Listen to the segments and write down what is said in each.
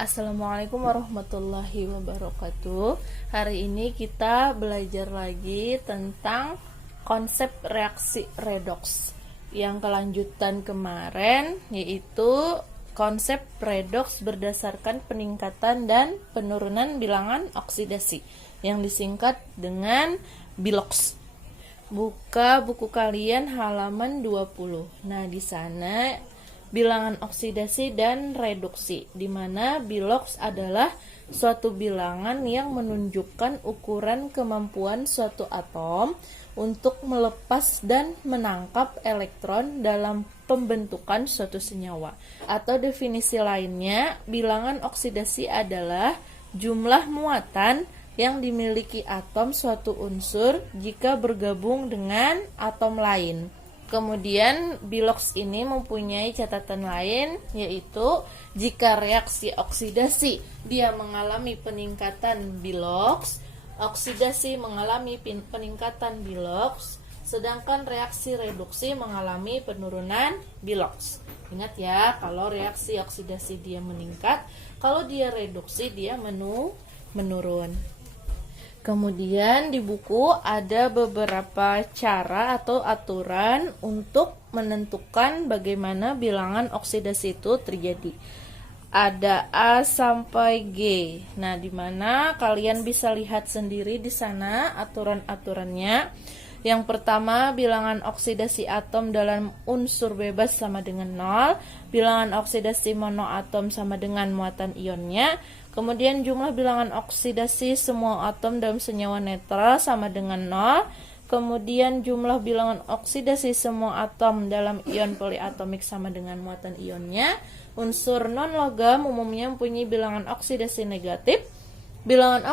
Assalamualaikum warahmatullahi wabarakatuh. Hari ini kita belajar lagi tentang konsep reaksi redoks. Yang kelanjutan kemarin yaitu konsep redoks berdasarkan peningkatan dan penurunan bilangan oksidasi yang disingkat dengan biloks. Buka buku kalian halaman 20. Nah, di sana bilangan oksidasi dan reduksi, di mana biloks adalah suatu bilangan yang menunjukkan ukuran kemampuan suatu atom untuk melepas dan menangkap elektron dalam pembentukan suatu senyawa. Atau definisi lainnya, bilangan oksidasi adalah jumlah muatan yang dimiliki atom suatu unsur jika bergabung dengan atom lain. Kemudian biloks ini mempunyai catatan lain, yaitu jika reaksi oksidasi dia mengalami peningkatan biloks, oksidasi mengalami peningkatan biloks, sedangkan reaksi reduksi mengalami penurunan biloks. Ingat ya, kalau reaksi oksidasi dia meningkat, kalau dia reduksi dia menurun. Kemudian di buku ada beberapa cara atau aturan untuk menentukan bagaimana bilangan oksidasi itu terjadi. Ada A sampai G. Nah, di mana kalian bisa lihat sendiri di sana aturan-aturannya. Yang pertama, bilangan oksidasi atom dalam unsur bebas sama dengan 0. Bilangan oksidasi monoatom sama dengan muatan ionnya. Kemudian jumlah bilangan oksidasi semua atom dalam senyawa netral sama dengan 0. Kemudian jumlah bilangan oksidasi semua atom dalam ion poliatomik sama dengan muatan ionnya. Unsur non-logam umumnya mempunyai bilangan oksidasi negatif. Bilangan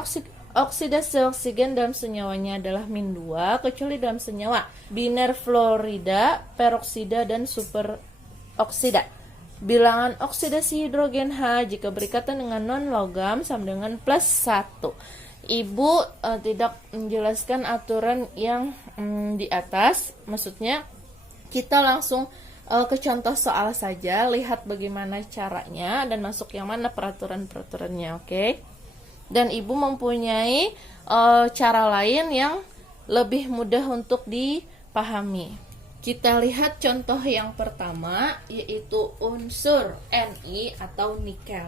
oksidasi oksigen dalam senyawanya adalah -2, kecuali dalam senyawa biner fluorida, peroksida, dan superoksida. Bilangan oksidasi hidrogen H jika berikatan dengan non-logam sama dengan +1. Ibu tidak menjelaskan aturan yang di atas, maksudnya kita langsung ke contoh soal saja, lihat bagaimana caranya dan masuk yang mana peraturan-peraturannya, oke? Dan ibu mempunyai cara lain yang lebih mudah untuk dipahami. Kita lihat contoh yang pertama, yaitu unsur Ni atau nikel.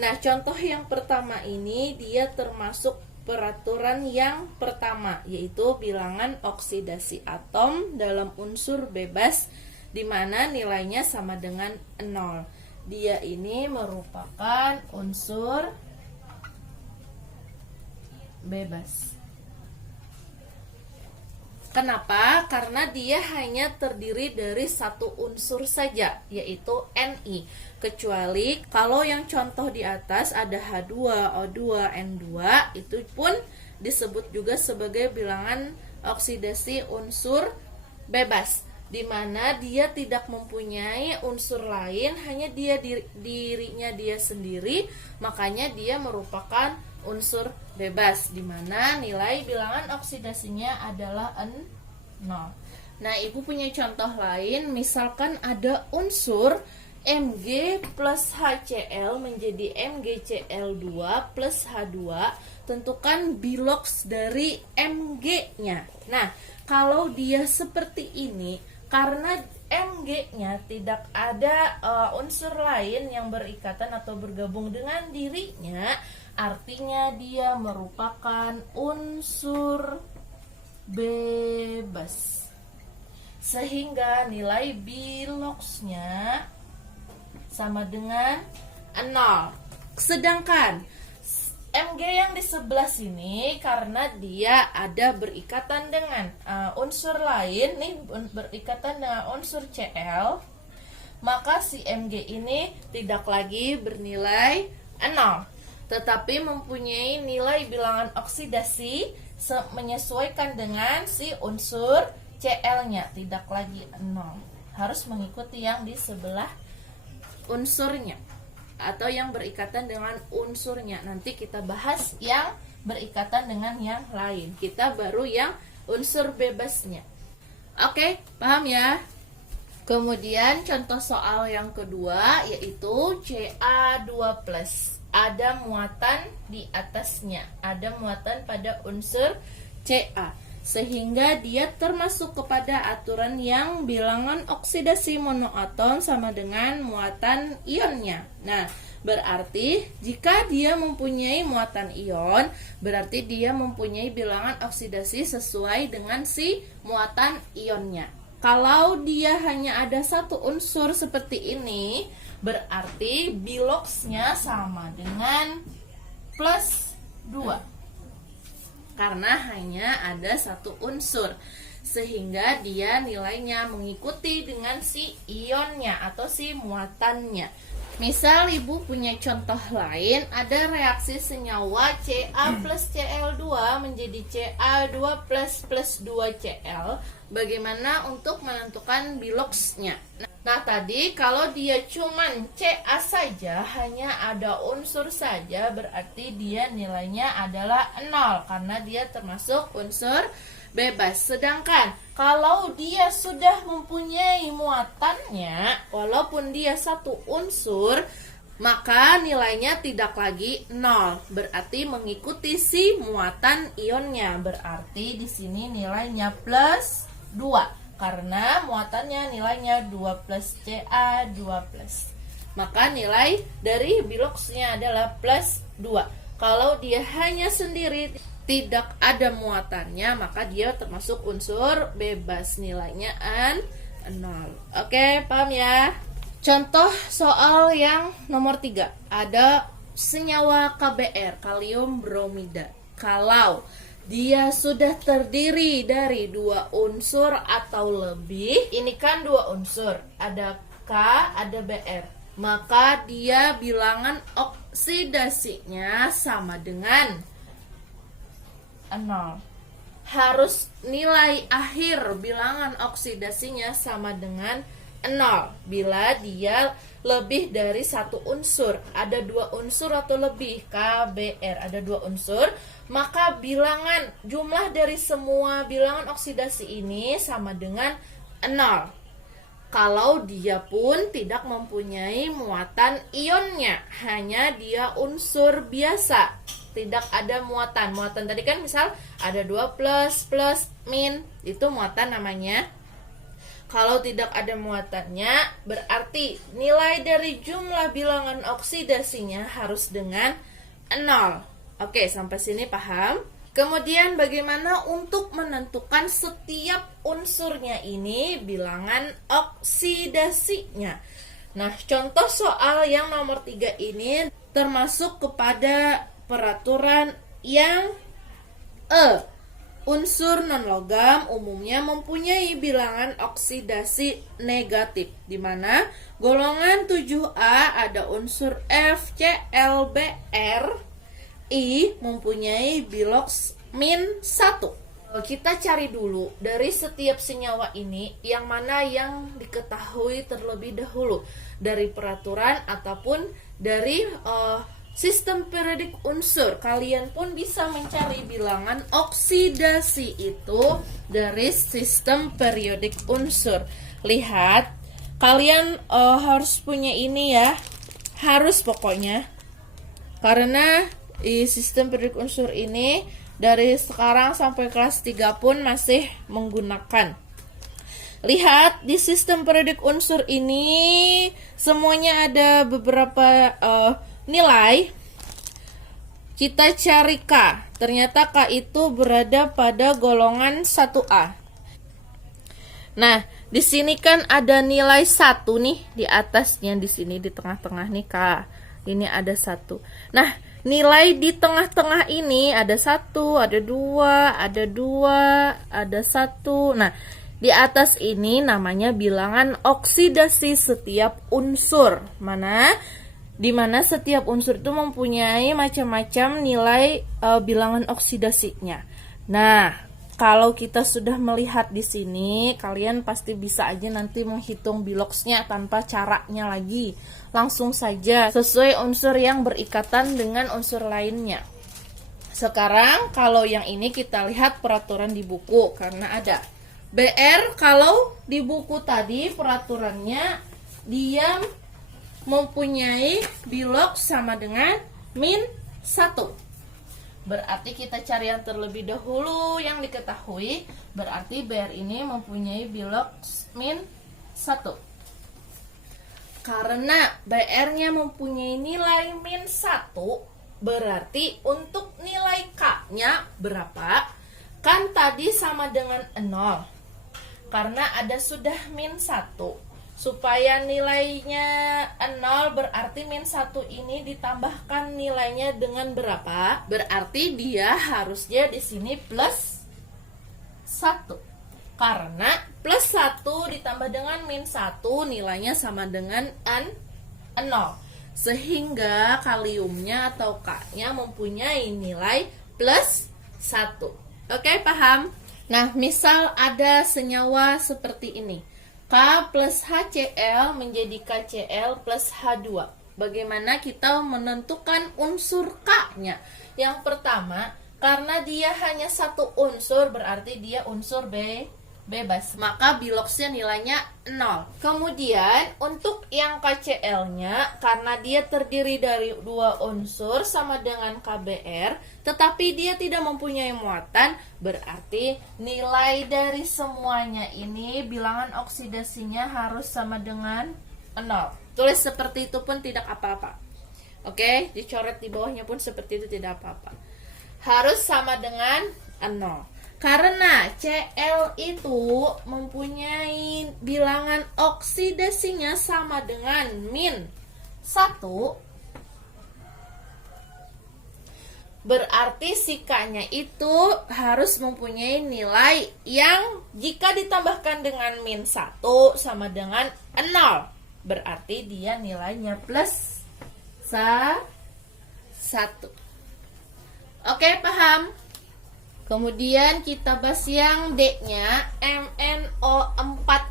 Nah, contoh yang pertama ini dia termasuk peraturan yang pertama, yaitu bilangan oksidasi atom dalam unsur bebas di mana nilainya sama dengan 0. Dia ini merupakan unsur bebas. Kenapa? Karena dia hanya terdiri dari satu unsur saja, yaitu Ni. Kecuali kalau yang contoh di atas ada H2, O2, N2, itu pun disebut juga sebagai bilangan oksidasi unsur bebas, di mana dia tidak mempunyai unsur lain, hanya dirinya dia sendiri, makanya dia merupakan unsur bebas, di mana nilai bilangan oksidasinya adalah 0. Nah, ibu punya contoh lain, misalkan ada unsur Mg plus HCl menjadi MgCl2 plus H2, tentukan biloks dari Mg-nya. Nah, kalau dia seperti ini, karena Mg-nya tidak ada unsur lain yang berikatan atau bergabung dengan dirinya, artinya dia merupakan unsur bebas. Sehingga nilai biloksnya sama dengan 0. Sedangkan Mg yang di sebelah sini karena dia ada berikatan dengan unsur lain, nih berikatan dengan unsur Cl, maka si Mg ini tidak lagi bernilai 0. Tetapi mempunyai nilai bilangan oksidasi menyesuaikan dengan si unsur Cl-nya, tidak lagi 0. Harus mengikuti yang di sebelah unsurnya atau yang berikatan dengan unsurnya. Nanti kita bahas yang berikatan dengan yang lain. Kita baru yang unsur bebasnya. Oke, paham ya? Kemudian contoh soal yang kedua yaitu Ca2+. ada muatan di atasnya, ada muatan pada unsur Ca, sehingga dia termasuk kepada aturan yang bilangan oksidasi monoatom sama dengan muatan ionnya. Nah, berarti jika dia mempunyai muatan ion, berarti dia mempunyai bilangan oksidasi sesuai dengan si muatan ionnya. Kalau dia hanya ada satu unsur seperti ini, berarti biloxnya sama dengan plus 2. Karena hanya ada satu unsur, sehingga dia nilainya mengikuti dengan si ionnya atau si muatannya. Misal ibu punya contoh lain, ada reaksi senyawa Ca plus Cl2 menjadi Ca2 plus 2Cl. Bagaimana untuk menentukan biloxnya? Nah, tadi kalau dia cuman Ca saja, hanya ada unsur saja, berarti dia nilainya adalah 0 karena dia termasuk unsur bebas. Sedangkan kalau dia sudah mempunyai muatannya, walaupun dia satu unsur, maka nilainya tidak lagi 0, berarti mengikuti si muatan ionnya. Berarti di sini nilainya plus 2 karena muatannya nilainya 2 plus Ca 2 plus. Maka nilai dari biloxnya adalah plus 2. Kalau dia hanya sendiri tidak ada muatannya, maka dia termasuk unsur bebas, nilainya 0. Oke, paham ya? Contoh soal yang nomor 3. Ada senyawa KBr, kalium bromida. Kalau dia sudah terdiri dari 2 unsur atau lebih, ini kan 2 unsur, ada K, ada Br, maka dia bilangan oksidasinya sama dengan 0. Harus nilai akhir bilangan oksidasinya sama dengan 0 bila dia lebih dari satu unsur. Ada 2 unsur atau lebih, KBr, ada 2 unsur, maka bilangan jumlah dari semua bilangan oksidasi ini sama dengan 0. Kalau dia pun tidak mempunyai muatan ionnya, hanya dia unsur biasa, tidak ada muatan. Muatan tadi kan misal ada 2 plus, min, itu muatan namanya. Kalau tidak ada muatannya, berarti nilai dari jumlah bilangan oksidasinya harus dengan 0. Oke, sampai sini paham? Kemudian bagaimana untuk menentukan setiap unsurnya ini bilangan oksidasinya? Nah, contoh soal yang nomor 3 ini termasuk kepada peraturan yang unsur non-logam umumnya mempunyai bilangan oksidasi negatif, di mana golongan 7A ada unsur F, Cl, Br, I mempunyai bilox min 1. Kita cari dulu dari setiap senyawa ini yang mana yang diketahui terlebih dahulu dari peraturan ataupun dari sistem periodik unsur. Kalian pun bisa mencari bilangan oksidasi itu dari sistem periodik unsur. Lihat, kalian harus punya ini ya, harus pokoknya, karena di sistem periodik unsur ini dari sekarang sampai kelas 3 pun masih menggunakan. Lihat, di sistem periodik unsur ini semuanya ada beberapa nilai. Kita cari K. Ternyata K itu berada pada golongan 1A. Nah, di sini kan ada nilai 1 nih di atasnya, di sini di tengah-tengah nih K. Ini ada 1. Nah, nilai di tengah-tengah ini ada 1, ada 2, ada 2, ada 1. Nah, di atas ini namanya bilangan oksidasi setiap unsur. Di mana setiap unsur itu mempunyai macam-macam nilai bilangan oksidasinya. Nah, kalau kita sudah melihat di sini, kalian pasti bisa aja nanti menghitung biloxnya tanpa caranya lagi. Langsung saja sesuai unsur yang berikatan dengan unsur lainnya. Sekarang kalau yang ini kita lihat peraturan di buku, karena ada Br. Kalau di buku tadi peraturannya dia mempunyai bilox sama dengan min 1. Berarti kita cari yang terlebih dahulu yang diketahui. Berarti BR ini mempunyai biloks min 1. Karena BR-nya mempunyai nilai min 1, berarti untuk nilai K-nya berapa? Kan tadi sama dengan 0. Karena ada sudah min 1. Supaya nilainya 0, berarti min 1 ini ditambahkan nilainya dengan berapa? Berarti dia harusnya di sini plus 1. Karena plus 1 ditambah dengan min 1 nilainya sama dengan 0. Sehingga kaliumnya atau K-nya mempunyai nilai plus 1. Oke, paham? Nah, misal ada senyawa seperti ini. K plus HCl menjadi KCl plus H2. Bagaimana kita menentukan unsur K-nya? Yang pertama, karena dia hanya satu unsur, berarti dia unsur bebas, maka biloksnya nilainya 0. Kemudian untuk yang KCl-nya, karena dia terdiri dari 2 unsur sama dengan KBr, tetapi dia tidak mempunyai muatan, berarti nilai dari semuanya ini bilangan oksidasinya harus sama dengan 0. Tulis seperti itu pun tidak apa-apa. Oke, dicoret di bawahnya pun seperti itu tidak apa-apa. Harus sama dengan 0. Karena Cl itu mempunyai bilangan oksidasinya sama dengan min 1, berarti si K-nya itu harus mempunyai nilai yang jika ditambahkan dengan min 1 sama dengan 0. Berarti dia nilainya plus 1. Oke, paham? Kemudian kita bahas yang D-nya, MnO4-.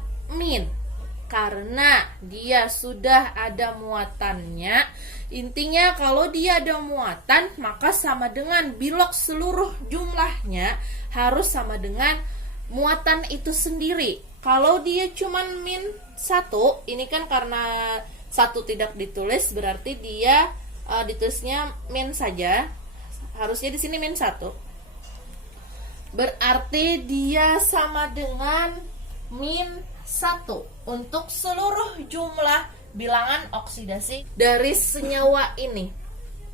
Karena dia sudah ada muatannya, intinya kalau dia ada muatan, maka sama dengan bilok seluruh jumlahnya harus sama dengan muatan itu sendiri. Kalau dia cuma min 1, ini kan karena 1 tidak ditulis, berarti dia ditulisnya min saja. Harusnya di sini min 1. Berarti dia sama dengan min 1 untuk seluruh jumlah bilangan oksidasi dari senyawa ini.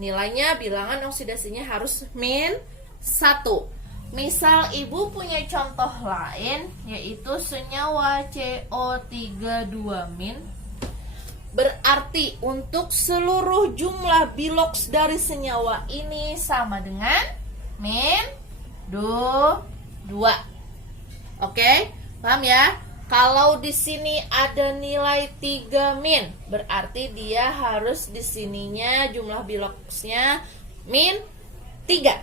Nilainya bilangan oksidasinya harus min 1. Misal ibu punya contoh lain, yaitu senyawa CO32-. Berarti untuk seluruh jumlah biloks dari senyawa ini sama dengan min 2. Oke, paham ya? Kalau di sini ada nilai 3 min, berarti dia harus di sininya jumlah biloksnya min 3.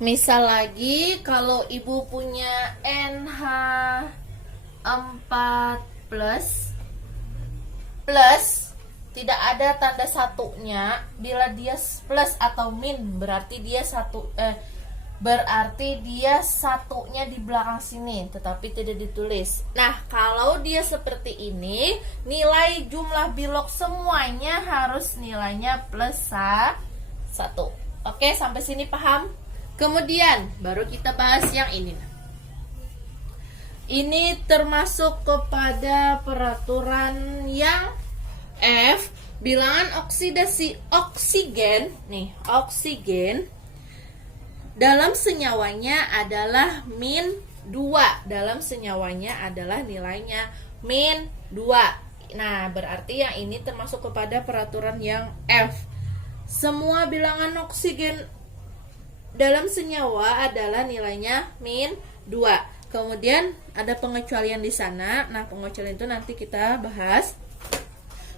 Misal lagi, kalau ibu punya NH4 plus tidak ada tanda satunya, bila dia plus atau min berarti dia satunya di belakang sini, tetapi tidak ditulis. Nah, kalau dia seperti ini, nilai jumlah bilok semuanya harus nilainya plus 1. Oke, sampai sini paham? Kemudian, baru kita bahas yang ini. Ini termasuk kepada peraturan yang F, bilangan oksidasi oksigen. Nih, oksigen dalam senyawanya adalah min 2. Dalam senyawanya adalah nilainya min 2. Nah, berarti yang ini termasuk kepada peraturan yang F. Semua bilangan oksigen dalam senyawa adalah nilainya min 2. Kemudian ada pengecualian di sana. Nah, pengecualian itu nanti kita bahas.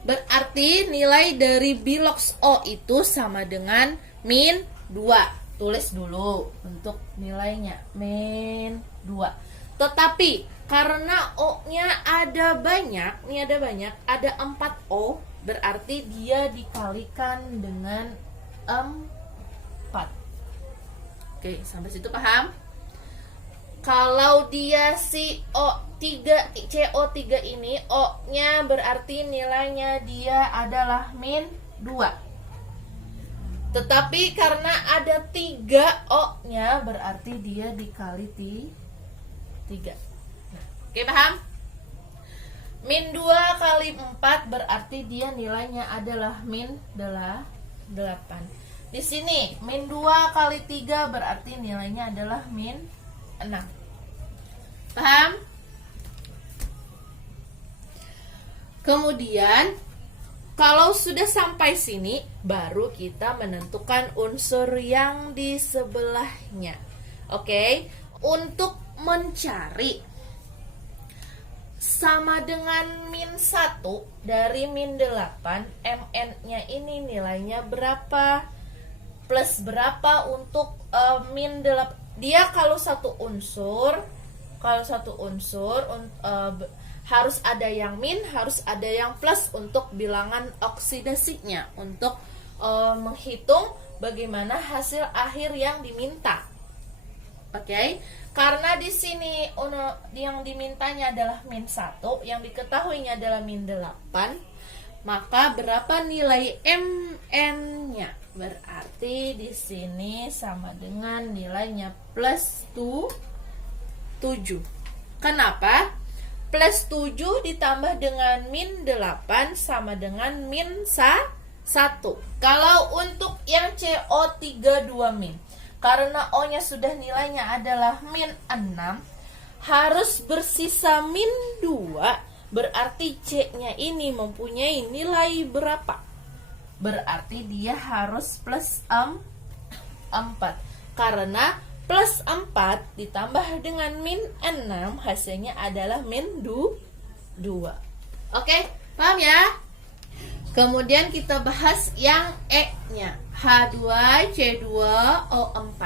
Berarti nilai dari biloks O itu sama dengan min 2. Tulis dulu untuk nilainya min 2. Tetapi karena O-nya ada banyak, ada 4 O, berarti dia dikalikan dengan 4. Oke, sampai situ paham? Kalau dia si CO3 ini, O-nya berarti nilainya dia adalah min 2. Tetapi karena ada 3 O-nya, berarti dia dikali 3. Nah, oke, paham? Min 2 kali 4 berarti dia nilainya adalah min 8. Di sini min 2 kali 3 berarti nilainya adalah min 6. Paham? Kemudian kalau sudah sampai sini baru kita menentukan unsur yang di sebelahnya. Oke, untuk mencari sama dengan min 1 dari min 8, mn-nya ini nilainya berapa? Plus berapa untuk min 8? Dia kalau satu unsur harus ada yang min, harus ada yang plus untuk bilangan oksidasinya, untuk menghitung bagaimana hasil akhir yang diminta. Oke, karena di sini yang dimintanya adalah min 1, yang diketahuinya adalah min 8, maka berapa nilai mn-nya? Berarti di sini sama dengan nilainya plus 7. Kenapa? Plus 7 ditambah dengan min 8 sama dengan min 1. Kalau untuk yang CO32 min, karena O-nya sudah nilainya adalah min 6, harus bersisa min 2, berarti C-nya ini mempunyai nilai berapa? Berarti dia harus plus 4. Karena plus 4 ditambah dengan min 6 hasilnya adalah min 2. Oke, paham ya? Kemudian kita bahas yang E-nya, H2C2O4.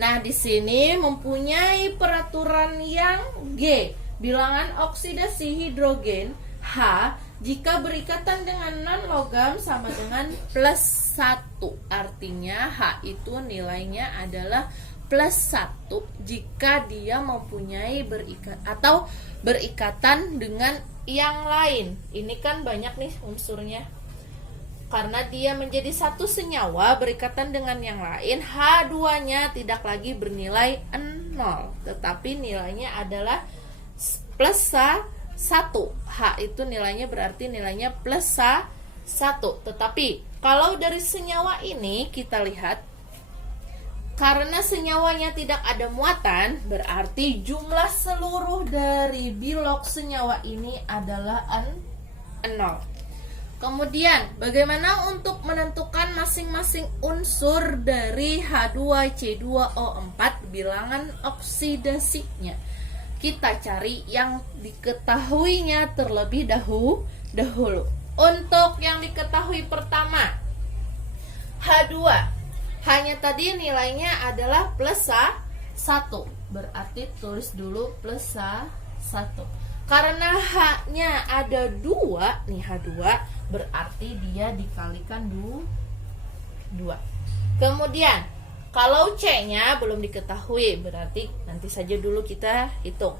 Nah, di sini mempunyai peraturan yang G, bilangan oksidasi hidrogen H jika berikatan dengan non-logam sama dengan plus 1. Artinya H itu nilainya adalah plus 1 jika dia mempunyai berikatan dengan yang lain. Ini kan banyak nih unsurnya. Karena dia menjadi satu senyawa berikatan dengan yang lain, H2-nya tidak lagi bernilai 0, tetapi nilainya adalah plus 1. H itu nilainya berarti nilainya plus 1. Tetapi kalau dari senyawa ini kita lihat, karena senyawanya tidak ada muatan, berarti jumlah seluruh dari bilog senyawa ini adalah 0. Kemudian, bagaimana untuk menentukan masing-masing unsur dari H2C2O4 bilangan oksidasinya? Kita cari yang diketahuinya terlebih dahulu. Untuk yang diketahui pertama, H2. Hanya tadi nilainya adalah plus 1. Berarti tulis dulu plus 1. Karena H-nya ada 2, nih H2, berarti dia dikalikan 2. Kemudian, kalau C-nya belum diketahui, berarti nanti saja dulu kita hitung.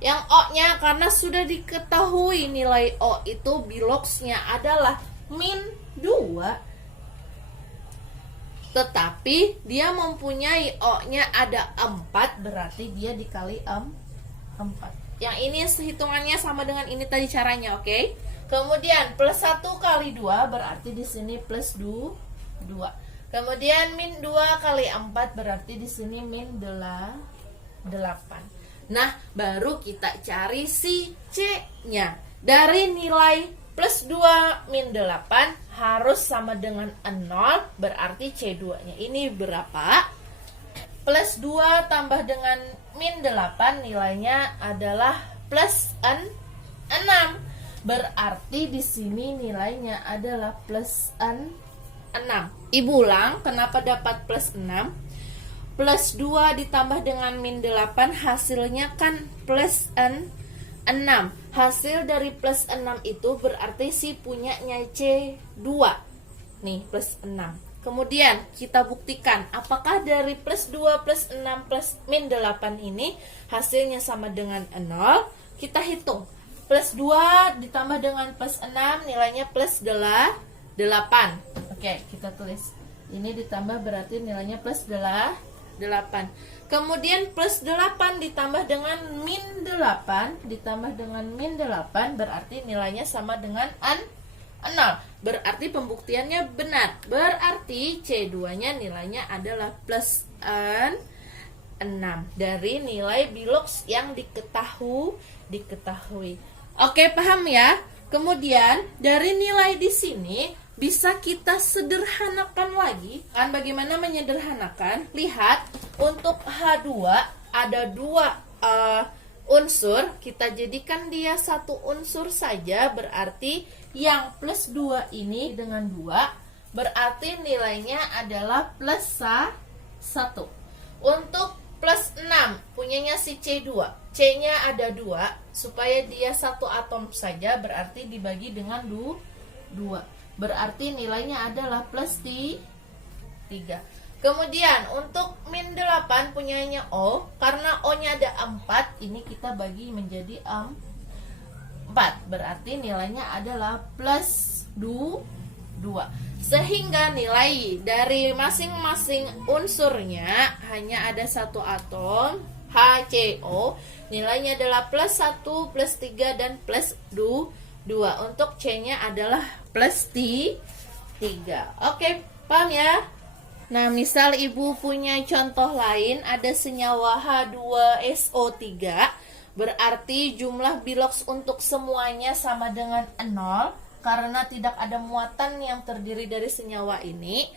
Yang O-nya karena sudah diketahui nilai O itu bilogsnya adalah min 2, tetapi dia mempunyai O-nya ada 4, berarti dia dikali 4. Yang ini hitungannya sama dengan ini tadi caranya, oke? Kemudian plus 1 kali 2 berarti di sini plus 2. Kemudian min 2 kali 4 berarti di sini min 8. Nah, baru kita cari si C-nya. Dari nilai plus 2 min 8 harus sama dengan 0, berarti C2-nya ini berapa? Plus 2 tambah dengan min 8 nilainya adalah plus 6. Berarti di sini nilainya adalah plus 6. Ibu ulang, kenapa dapat plus 6? Plus 2 ditambah dengan min 8 hasilnya kan plus 6. Hasil dari plus 6 itu berarti si punyanya C2. Nih, plus 6. Kemudian kita buktikan apakah dari plus 2 plus 6 plus min 8 ini hasilnya sama dengan 0. Kita hitung. Plus 2 ditambah dengan plus 6 nilainya plus 8. Oke, kita tulis. Ini ditambah berarti nilainya plus 8. Kemudian plus 8 ditambah dengan min 8 ditambah dengan min 8 berarti nilainya sama dengan 0. Berarti pembuktiannya benar. Berarti C2-nya nilainya adalah plus 6 dari nilai Bilox yang diketahui. Oke, paham ya? Kemudian dari nilai di sini bisa kita sederhanakan lagi. Kan bagaimana menyederhanakan? Lihat, untuk H2 ada 2 unsur, kita jadikan dia satu unsur saja, berarti yang plus 2 ini dengan 2 berarti nilainya adalah plus 1. Untuk plus 6 punyanya si C2, C-nya ada 2, supaya dia satu atom saja berarti dibagi dengan 2. Berarti nilainya adalah plus 3. Kemudian untuk min 8 punyanya O, karena O-nya ada 4, ini kita bagi menjadi 4. Berarti nilainya adalah plus 2. Sehingga nilai dari masing-masing unsurnya hanya ada satu atom, HCO, nilainya adalah plus 1, plus 3, dan plus 2. Untuk C-nya adalah plus 3. Oke, paham ya? Nah, misal ibu punya contoh lain, ada senyawa H2SO3, berarti jumlah Bilox untuk semuanya sama dengan 0, karena tidak ada muatan yang terdiri dari senyawa ini.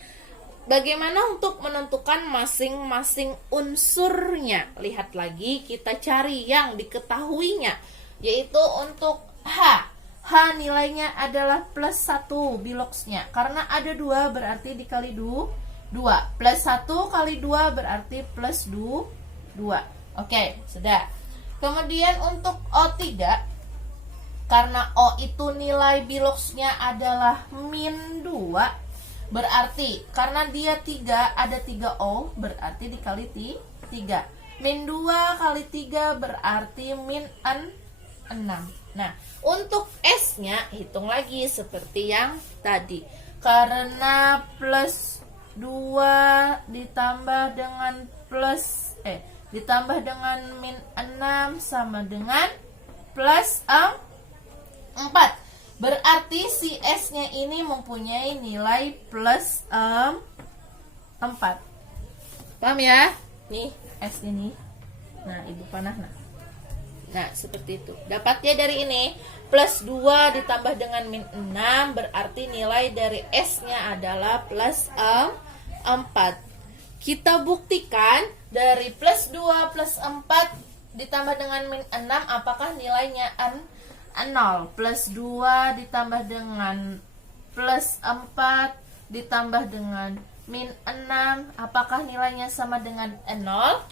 Bagaimana untuk menentukan masing-masing unsurnya? Lihat lagi, kita cari yang diketahuinya, yaitu untuk H nilainya adalah plus 1 Biloxnya, karena ada 2 berarti dikali 2. Plus 1 kali 2 berarti plus 2. Oke, sudah. Kemudian untuk O3, karena O itu nilai Biloxnya adalah min 2, berarti karena dia 3, ada 3 O, berarti dikali 3. Min 2 kali 3 berarti min 6. Nah, untuk S-nya hitung lagi seperti yang tadi. Karena plus 2 ditambah dengan ditambah dengan min 6 sama dengan plus 4. Berarti si S-nya ini mempunyai nilai plus 4. Paham ya? Nih, S ini. Nah, ibu panah. Nah, seperti itu. Dapatnya dari ini, plus 2 ditambah dengan min 6, berarti nilai dari S-nya adalah plus 4. Kita buktikan dari plus 2 plus 4 ditambah dengan min 6, apakah nilainya 0. Plus 2 ditambah dengan plus 4 ditambah dengan min 6, apakah nilainya sama dengan 0?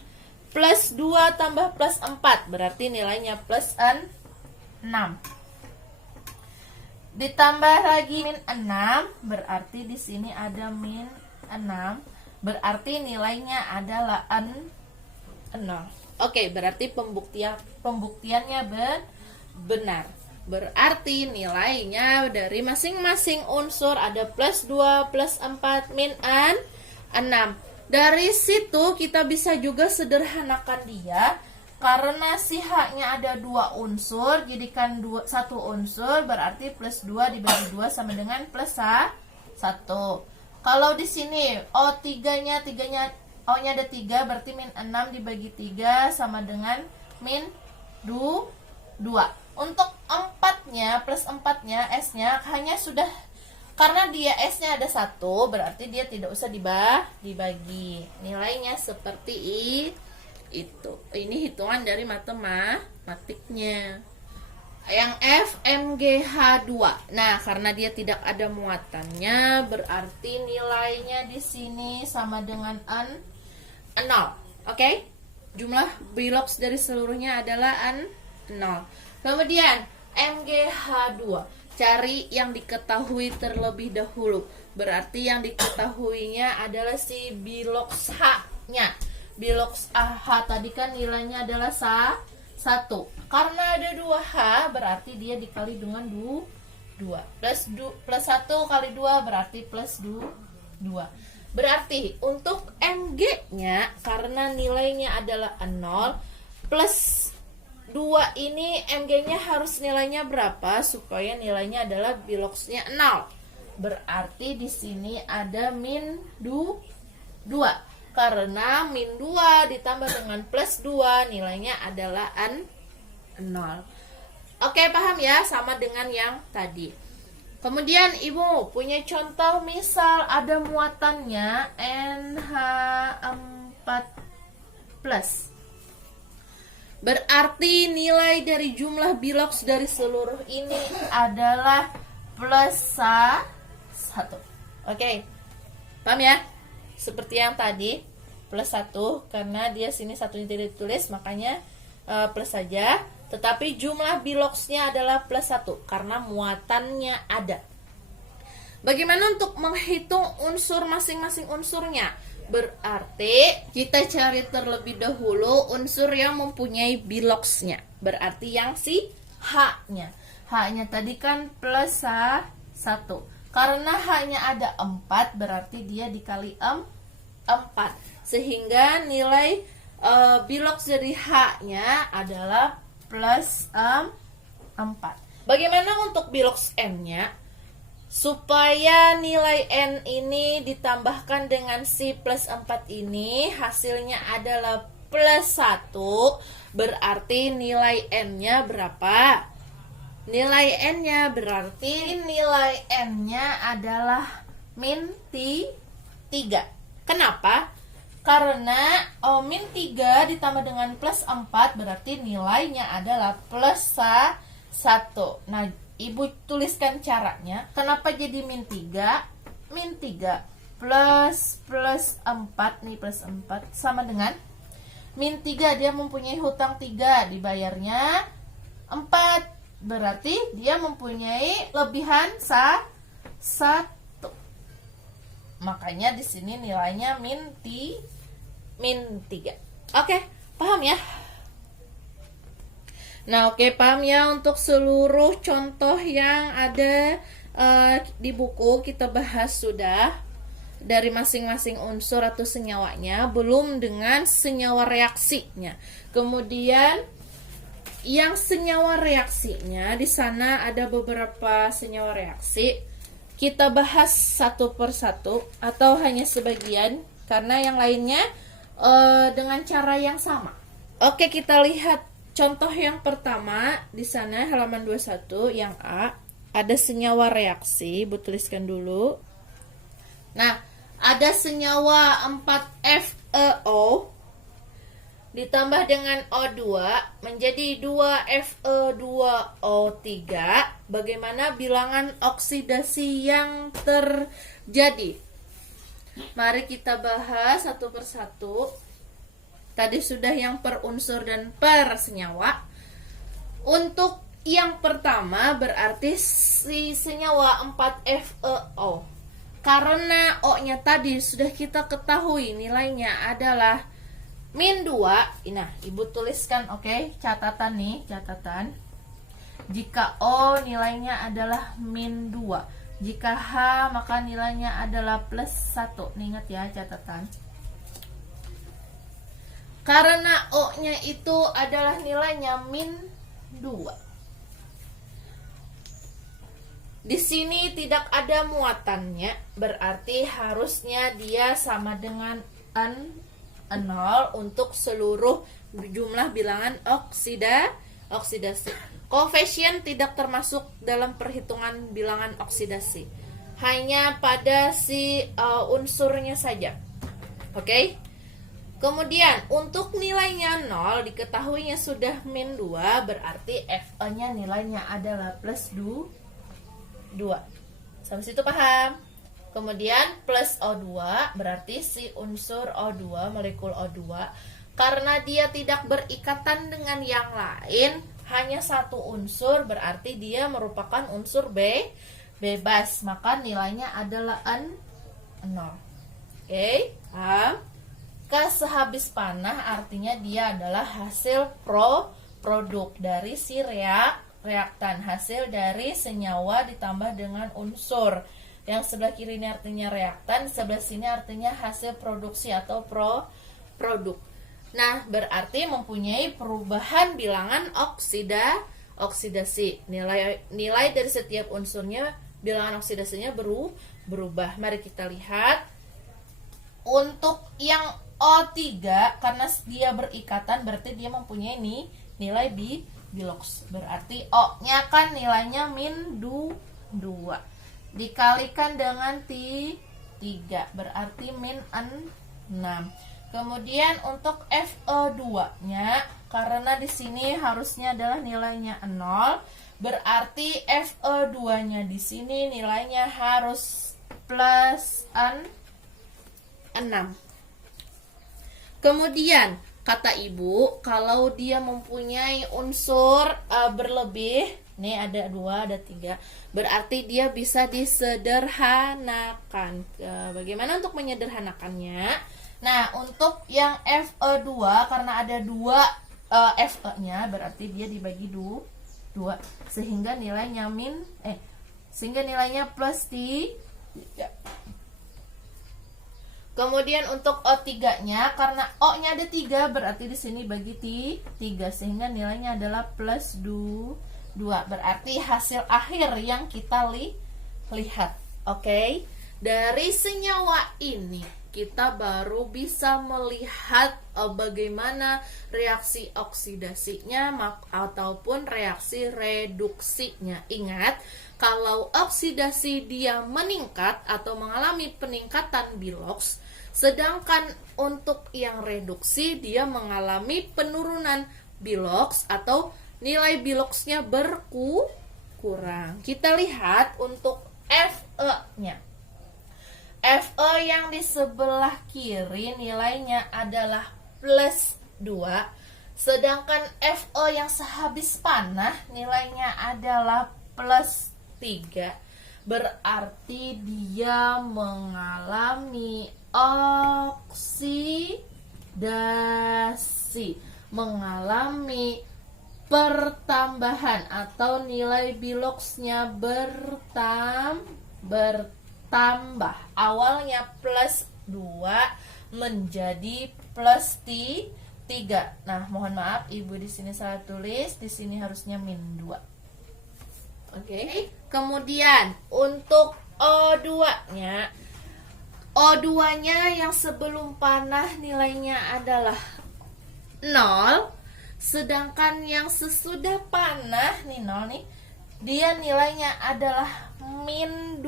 Plus 2 tambah plus 4 berarti nilainya plus 6. Ditambah lagi min 6 berarti di sini ada min 6, berarti nilainya adalah 0. Oke, berarti pembuktiannya benar. Berarti nilainya dari masing-masing unsur ada plus 2, plus 4, min 6. Dari situ kita bisa juga sederhanakan dia, karena si H-nya ada 2 unsur, jadikan 1 unsur berarti plus 2 dibagi 2 sama dengan plus 1. Kalau di sini O3-nya O-nya ada 3, berarti min 6 dibagi 3 sama dengan min 2. Untuk 4-nya plus 4-nya S-nya hanya sudah, karena dia S-nya ada 1, berarti dia tidak usah dibagi. Nilainya seperti itu. Ini hitungan dari matematiknya. Yang F, MgH2. Nah, karena dia tidak ada muatannya, berarti nilainya di sini sama dengan 0. Oke? Jumlah Bilox dari seluruhnya adalah 0. Kemudian MgH2. Cari yang diketahui terlebih dahulu. Berarti yang diketahuinya adalah si Bilox H-nya. Bilox H tadi kan nilainya adalah 1. Karena ada 2H berarti dia dikali dengan 2. Plus 1 kali 2 berarti plus 2. Berarti untuk Mg-nya karena nilainya adalah 0 plus 2 ini Mg-nya harus nilainya berapa supaya nilainya adalah Biloxnya 0. Berarti di sini ada min 2. Karena min 2 ditambah dengan plus 2 nilainya adalah 0. Oke, paham ya? Sama dengan yang tadi. Kemudian Ibu punya contoh misal ada muatannya NH4+. Berarti nilai dari jumlah Bilox dari seluruh ini adalah plus 1. Oke, paham ya? Seperti yang tadi, plus 1 karena dia sini satunya tidak ditulis, makanya plus saja. Tetapi jumlah Biloxnya adalah plus 1 karena muatannya ada. Bagaimana untuk menghitung unsur masing-masing unsurnya? Berarti kita cari terlebih dahulu unsur yang mempunyai Biloxnya. Berarti yang si H-nya. H-nya tadi kan plus 1. Karena H-nya ada 4, berarti dia dikali 4. Sehingga nilai Bilox dari H-nya adalah plus 4. Bagaimana untuk Bilox M-nya? Supaya nilai N ini ditambahkan dengan si plus 4 ini, hasilnya adalah plus 1. Berarti nilai N-nya berapa? Nilai N-nya berarti nilai N-nya adalah min 3. Kenapa? Karena min 3 ditambah dengan plus 4 berarti nilainya adalah plus 1. Nah, Ibu tuliskan caranya. Kenapa jadi min 3? Min 3 plus 4 nih, plus 4 sama dengan min 3, dia mempunyai hutang 3, dibayarnya 4. Berarti dia mempunyai lebihan 1. Makanya di sini nilainya min 3. Oke, paham ya? Nah, oke, paham ya untuk seluruh contoh yang ada di buku kita bahas sudah dari masing-masing unsur atau senyawanya, belum dengan senyawa reaksinya. Kemudian yang senyawa reaksinya di sana ada beberapa senyawa reaksi. Kita bahas satu persatu atau hanya sebagian karena yang lainnya dengan cara yang sama. Oke, kita lihat contoh yang pertama di sana halaman 21 yang A, ada senyawa reaksi, Bu tuliskan dulu. Nah, ada senyawa 4FeO ditambah dengan O2 menjadi 2Fe2O3. Bagaimana bilangan oksidasi yang terjadi? Mari kita bahas satu persatu. Tadi sudah yang per unsur dan per senyawa. Untuk yang pertama berarti si senyawa 4FeO. Karena O-nya tadi sudah kita ketahui nilainya adalah min 2. Nah, Ibu tuliskan, oke, catatan nih, catatan. Jika O nilainya adalah min 2. Jika H maka nilainya adalah plus 1. Ingat ya catatan. Karena O-nya itu adalah nilainya min 2. Di sini tidak ada muatannya, berarti harusnya dia sama dengan N0 untuk seluruh jumlah bilangan oksidasi. Koefisien tidak termasuk dalam perhitungan bilangan oksidasi. Hanya pada si unsurnya saja. Oke? Kemudian untuk nilainya 0 diketahuinya sudah min 2, berarti Fe-nya nilainya adalah plus 2. Sampai situ paham? Kemudian plus O2 berarti si unsur O2 molekul O2 karena dia tidak berikatan dengan yang lain, hanya satu unsur, berarti dia merupakan unsur bebas, maka nilainya adalah N0. Oke, paham? Sehabis panah artinya dia adalah hasil produk dari si reaktan, hasil dari senyawa ditambah dengan unsur. Yang sebelah kiri ini artinya reaktan, sebelah sini artinya hasil produksi atau produk. Nah, berarti mempunyai perubahan bilangan oksidasi. Nilai dari setiap unsurnya, bilangan oksidasinya berubah. Mari kita lihat. Untuk yang O3, karena dia berikatan, berarti dia mempunyai nilai bilox. Berarti O-nya kan nilainya -2. Dikalikan dengan 3, berarti -6. Kemudian untuk Fe2-nya, karena di sini harusnya adalah nilainya 0, berarti Fe2-nya di sini nilainya harus plus 6. Kemudian kata ibu, kalau dia mempunyai unsur berlebih, nih ada 2, ada 3, berarti dia bisa disederhanakan. Bagaimana untuk menyederhanakannya? Nah, untuk yang Fe2, karena ada 2 Fe-nya, berarti dia dibagi 2, sehingga nilainya plus 3. Kemudian untuk O3-nya, karena O-nya ada 3, berarti di sini bagi 3, sehingga nilainya adalah plus 2. Berarti hasil akhir yang kita lihat. Oke? Dari senyawa ini kita baru bisa melihat bagaimana reaksi oksidasinya ataupun reaksi reduksinya. Ingat, kalau oksidasi dia meningkat atau mengalami peningkatan bilox, sedangkan untuk yang reduksi dia mengalami penurunan bilox atau nilai biloxnya berkurang. Kita lihat untuk Fe-nya. Fe yang di sebelah kiri nilainya adalah plus 2, sedangkan Fe yang sehabis panah nilainya adalah plus 3. Berarti dia mengalami oksidasi, mengalami pertambahan atau nilai biloxnya bertambah. Awalnya plus 2 menjadi plus 3. Nah, mohon maaf ibu di sini salah tulis, di sini harusnya -2. Oke. Kemudian untuk O2-nya, yang sebelum panah nilainya adalah 0, sedangkan yang sesudah panah nih 0 nih, dia nilainya adalah -2,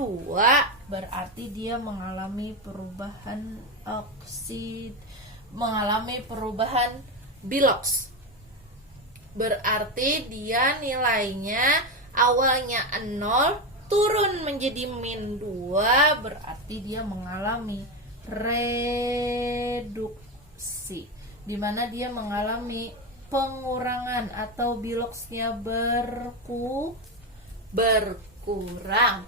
berarti dia mengalami perubahan bilox. Berarti dia nilainya awalnya 0 turun menjadi -2, berarti dia mengalami reduksi, di mana dia mengalami pengurangan atau biloxnya berkurang.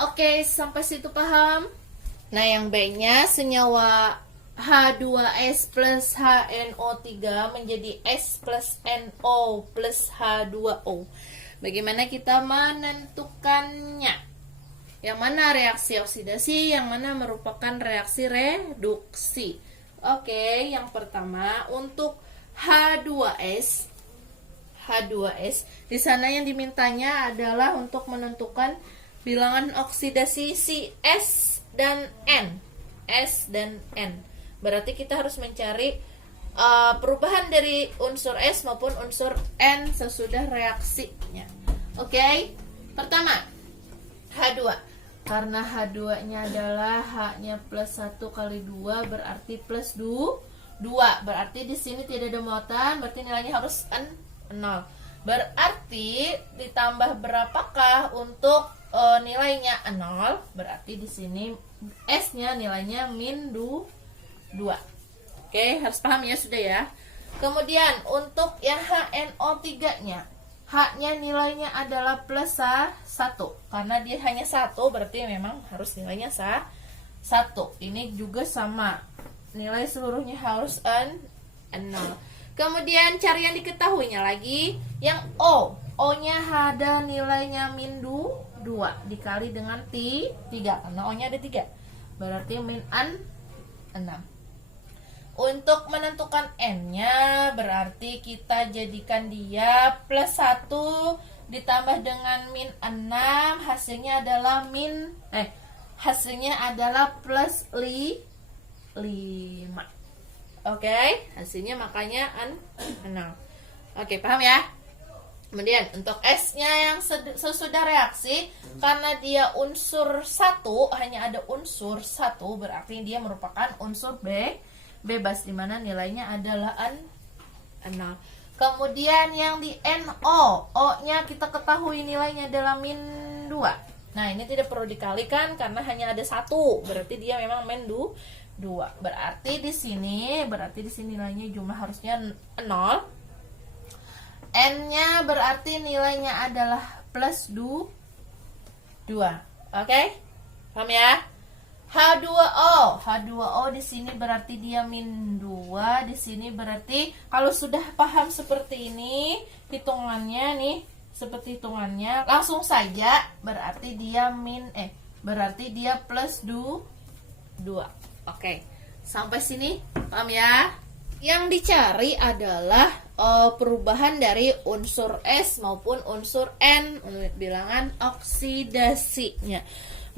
Oke, sampai situ paham? Nah, yang B-nya senyawa H2S plus HNO3 menjadi S plus NO plus H2O. Bagaimana kita menentukannya? Yang mana reaksi oksidasi, yang mana merupakan reaksi reduksi? Oke, yang pertama untuk H2S. Di sana yang dimintanya adalah untuk menentukan bilangan oksidasi si S dan N. Berarti kita harus mencari perubahan dari unsur S maupun unsur N sesudah reaksinya. Oke. Pertama, H2. Karena H2-nya adalah H-nya plus 1 kali 2 berarti plus 2. Berarti di sini tidak ada muatan, berarti nilainya harus 0. Berarti ditambah berapakah untuk nilainya 0? Berarti di sini S-nya nilainya -2. Oke, harus paham ya, sudah ya. Kemudian untuk yang HNO3-nya, H-nya nilainya adalah plus 1. Karena dia hanya 1, berarti memang harus nilainya 1. Ini juga sama. Nilai seluruhnya harus 0. Kemudian cari yang diketahuinya lagi, yang O. O-nya ada nilainya -2. 2 dikali dengan 3 karena O-nya ada 3. Berarti min 6. Untuk menentukan N-nya berarti kita jadikan dia plus 1 ditambah dengan min 6, hasilnya adalah plus 5. Oke, hasilnya makanya 6. Oke, paham ya? Kemudian untuk S-nya yang sesudah reaksi, karena dia unsur 1, hanya ada unsur 1, berarti dia merupakan unsur bebas, dimana nilainya adalah 0. Kemudian yang di NO, O-nya kita ketahui nilainya adalah min 2. Nah, ini tidak perlu dikalikan karena hanya ada 1, berarti dia memang min 2. Berarti di sini nilainya jumlah harusnya 0. N-nya berarti nilainya adalah plus 2. Oke? Paham ya? H2O di sini berarti dia min 2. Di sini berarti kalau sudah paham seperti ini hitungannya nih, seperti hitungannya langsung saja berarti dia berarti dia plus 2. Oke. Sampai sini paham ya? Yang dicari adalah perubahan dari unsur S maupun unsur N, bilangan oksidasinya.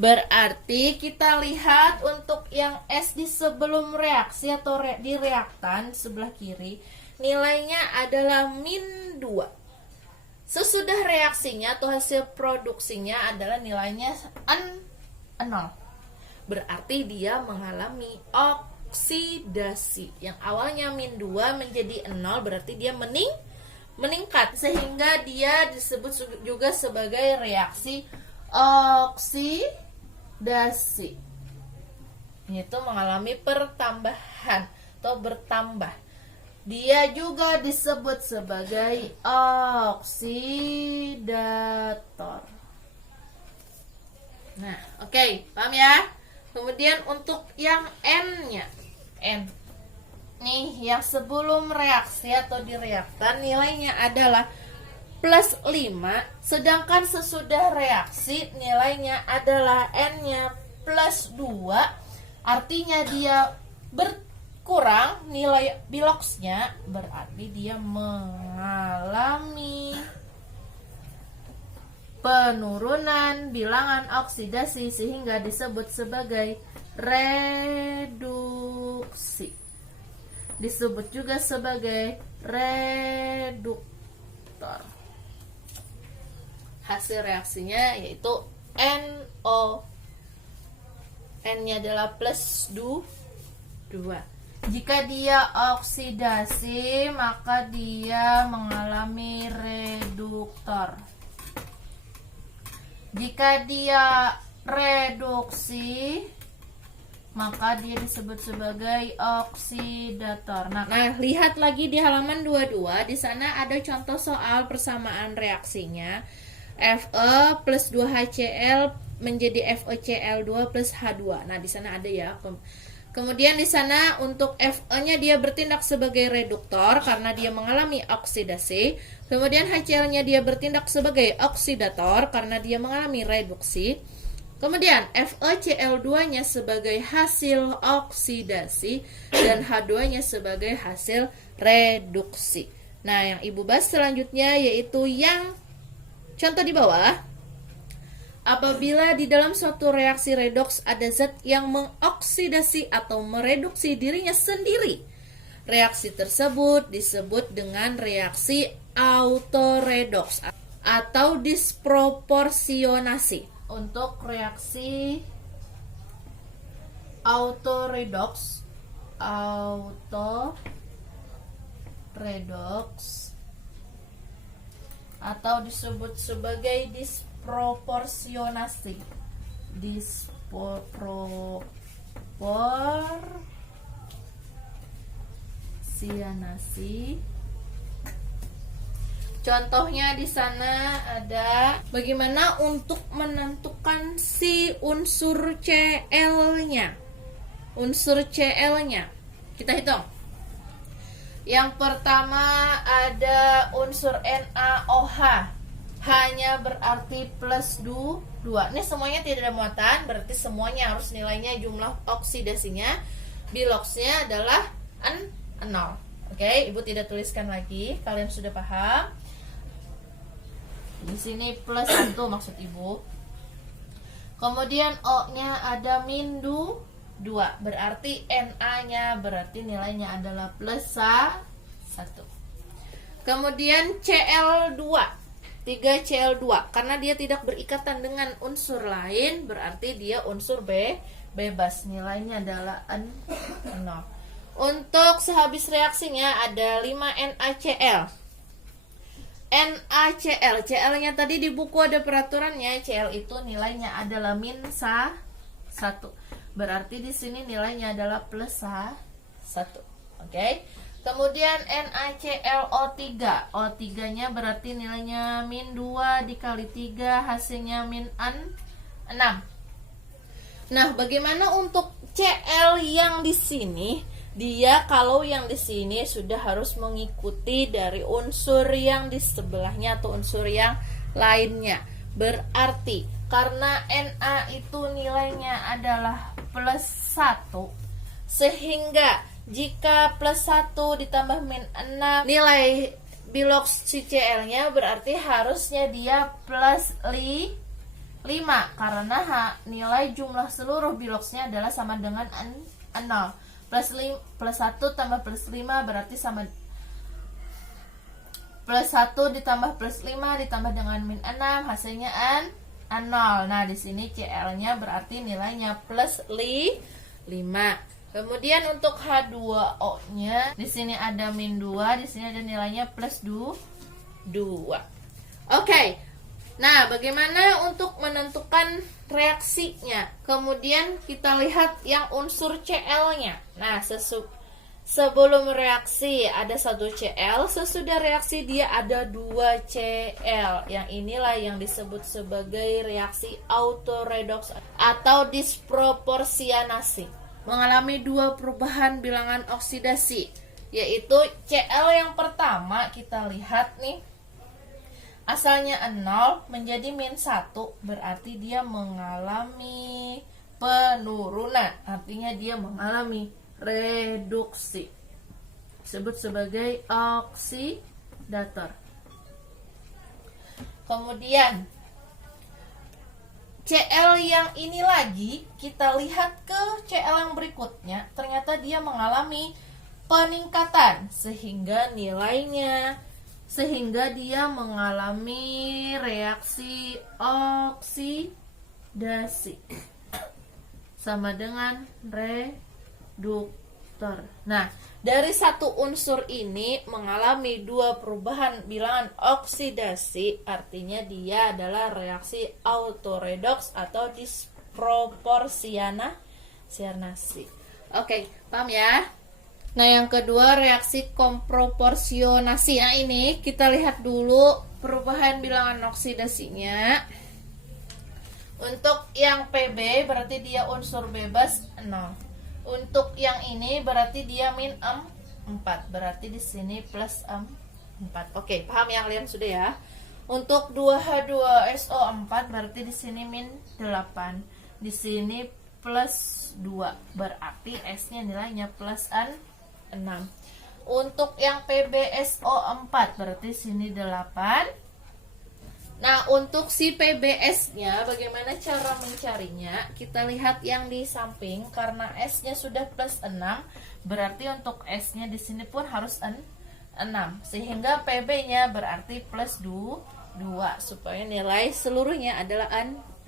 Berarti kita lihat untuk yang S di sebelum reaksi atau di reaktan sebelah kiri, nilainya adalah min 2. Sesudah reaksinya atau hasil produksinya adalah nilainya 0. Berarti dia mengalami oksidasi. Yang awalnya min 2 menjadi 0, berarti dia meningkat sehingga dia disebut juga sebagai reaksi oksidasi. Itu mengalami pertambahan atau bertambah. Dia juga disebut sebagai oksidator. Nah, oke, paham ya? Kemudian untuk yang N-nya, nih yang sebelum reaksi atau di reaktan nilainya adalah plus 5, sedangkan sesudah reaksi nilainya adalah N-nya plus 2, artinya dia berkurang nilai biloxnya, berarti dia mengalami penurunan bilangan oksidasi sehingga disebut sebagai reduksi. Disebut juga sebagai reduktor. Hasil reaksinya yaitu NO. N-nya adalah plus 2. Jika dia oksidasi, maka dia mengalami reduktor. Jika dia reduksi, maka dia disebut sebagai oksidator. Nah, lihat lagi di halaman 22, di sana ada contoh soal persamaan reaksinya. Fe plus 2HCl menjadi FeCl2 plus H2. Nah, di sana ada ya. Kemudian di sana untuk Fe-nya dia bertindak sebagai reduktor karena dia mengalami oksidasi. Kemudian HCl-nya dia bertindak sebagai oksidator karena dia mengalami reduksi. Kemudian FeCl2-nya sebagai hasil oksidasi dan H2-nya sebagai hasil reduksi. Nah, yang Ibu bahas selanjutnya yaitu yang contoh di bawah. Apabila di dalam suatu reaksi redoks ada zat yang mengoksidasi atau mereduksi dirinya sendiri, reaksi tersebut disebut dengan reaksi autoredoks atau disproporsionasi. Untuk reaksi autoredoks atau disebut sebagai disproporsionasi. Contohnya di sana ada bagaimana untuk menentukan si unsur Cl-nya. Unsur Cl-nya kita hitung. Yang pertama ada unsur NaOH, hanya berarti plus 2. 2. Ini semuanya tidak ada muatan, berarti semuanya harus nilainya jumlah oksidasinya biloxnya adalah 0. Oke, Ibu tidak tuliskan lagi, kalian sudah paham. Di sini plus 1 maksud Ibu. Kemudian O-nya ada min 2, berarti Na-nya berarti nilainya adalah plus 1. Kemudian Cl2, 3Cl2, karena dia tidak berikatan dengan unsur lain, berarti dia unsur bebas, nilainya adalah 0. Untuk sehabis reaksinya ada 5NaCl. NaCl, Cl-nya tadi di buku ada peraturannya, Cl itu nilainya adalah min 1. Berarti di sini nilainya adalah plus 1. Oke. Kemudian NaClO3. O3-nya berarti nilainya min 2 dikali 3, hasilnya min 6. Nah, bagaimana untuk Cl yang di sini? Dia kalau yang di sini sudah harus mengikuti dari unsur yang di sebelahnya atau unsur yang lainnya. Berarti karena Na itu nilainya adalah plus 1, sehingga jika plus 1 ditambah min 6, nilai bilox si Cl-nya berarti harusnya dia plus 5, karena nilai jumlah seluruh biloxnya adalah sama dengan 0. Plus 1 tambah plus 5 berarti sama, plus 1 ditambah plus 5 ditambah dengan min 6 hasilnya 0. Nah, di sini Cl-nya berarti nilainya plus 5. Kemudian untuk H2O-nya di sini ada min 2, di sini ada nilainya plus 2. Oke. Nah, bagaimana untuk menentukan reaksinya? Kemudian kita lihat yang unsur Cl-nya. Nah, sebelum reaksi ada 1 Cl, sesudah reaksi dia ada 2 Cl. Yang inilah yang disebut sebagai reaksi autoredox atau disproporsionasi. Mengalami 2 perubahan bilangan oksidasi, yaitu Cl yang pertama kita lihat nih, asalnya 0 menjadi min 1, berarti dia mengalami penurunan, artinya dia mengalami reduksi, disebut sebagai oksidator. Kemudian Cl yang ini lagi kita lihat ke Cl yang berikutnya, ternyata dia mengalami peningkatan sehingga dia mengalami reaksi oksidasi sama dengan reduktor. Nah, dari satu unsur ini mengalami 2 perubahan bilangan oksidasi, artinya dia adalah reaksi autoredox atau disproporsionasi. Oke, paham ya? Nah, yang kedua reaksi komproporsionasi. Nah, ini kita lihat dulu perubahan bilangan oksidasinya. Untuk yang Pb berarti dia unsur bebas 0. Untuk yang ini berarti dia min 4. Berarti di sini plus 4. Oke, paham ya kalian sudah ya? Untuk 2H2SO4 berarti di sini min 8. Di sini plus 2. Berarti S-nya nilainya plus 6. Untuk yang PbSO4 berarti sini 8. Nah, untuk si PbS-nya bagaimana cara mencarinya? Kita lihat yang di samping, karena S-nya sudah plus 6, berarti untuk S-nya di sini pun harus 6. Sehingga PB-nya berarti plus 2 supaya nilai seluruhnya adalah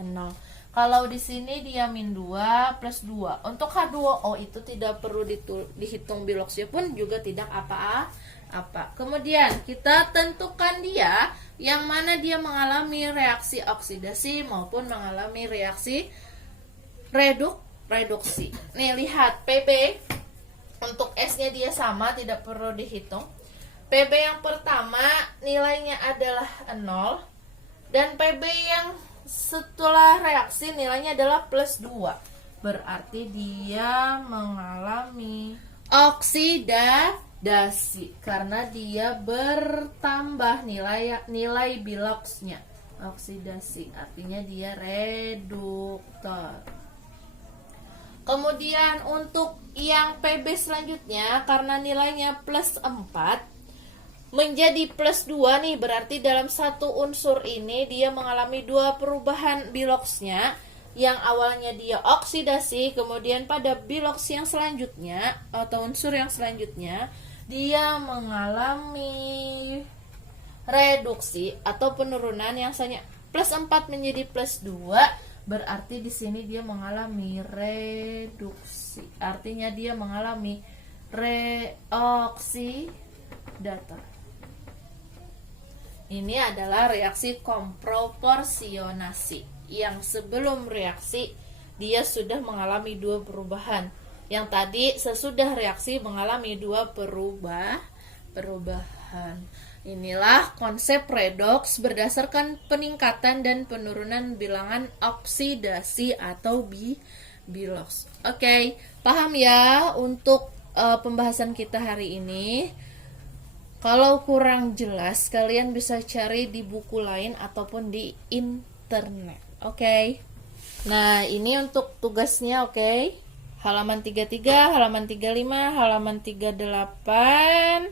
0. Kalau di sini dia min 2 plus 2. Untuk H2O itu tidak perlu dihitung biloxnya pun juga tidak apa-apa. Kemudian kita tentukan dia yang mana dia mengalami reaksi oksidasi maupun mengalami reaksi reduksi. Nih, lihat PB untuk S-nya dia sama, tidak perlu dihitung. PB yang pertama nilainya adalah 0 dan PB yang setelah reaksi nilainya adalah plus 2. Berarti dia mengalami oksidasi karena dia bertambah nilai biloxnya. oksidasi, artinya dia reduktor. Kemudian untuk yang PB selanjutnya, karena nilainya plus 4 menjadi plus 2 nih, berarti dalam satu unsur ini dia mengalami dua perubahan biloksnya. Yang awalnya dia oksidasi, kemudian pada biloks yang selanjutnya atau unsur yang selanjutnya dia mengalami reduksi atau penurunan yang asalnya plus 4 menjadi plus 2, berarti di sini dia mengalami reduksi. Artinya dia mengalami reoksidator. Ini adalah reaksi komproporsionasi. Yang sebelum reaksi dia sudah mengalami dua perubahan. Yang tadi sesudah reaksi mengalami dua perubahan. Inilah konsep redoks berdasarkan peningkatan dan penurunan bilangan oksidasi atau biloks. Oke, paham ya untuk pembahasan kita hari ini. Kalau kurang jelas, kalian bisa cari di buku lain ataupun di internet. Oke. Nah, ini untuk tugasnya, oke. Halaman 33, halaman 35, halaman 38.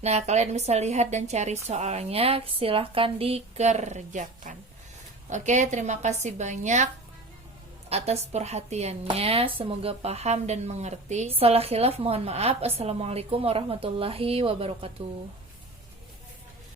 Nah, kalian bisa lihat dan cari soalnya, silahkan dikerjakan. Oke, terima kasih banyak atas perhatiannya. Semoga paham dan mengerti. Salah khilaf mohon maaf. Assalamualaikum warahmatullahi wabarakatuh.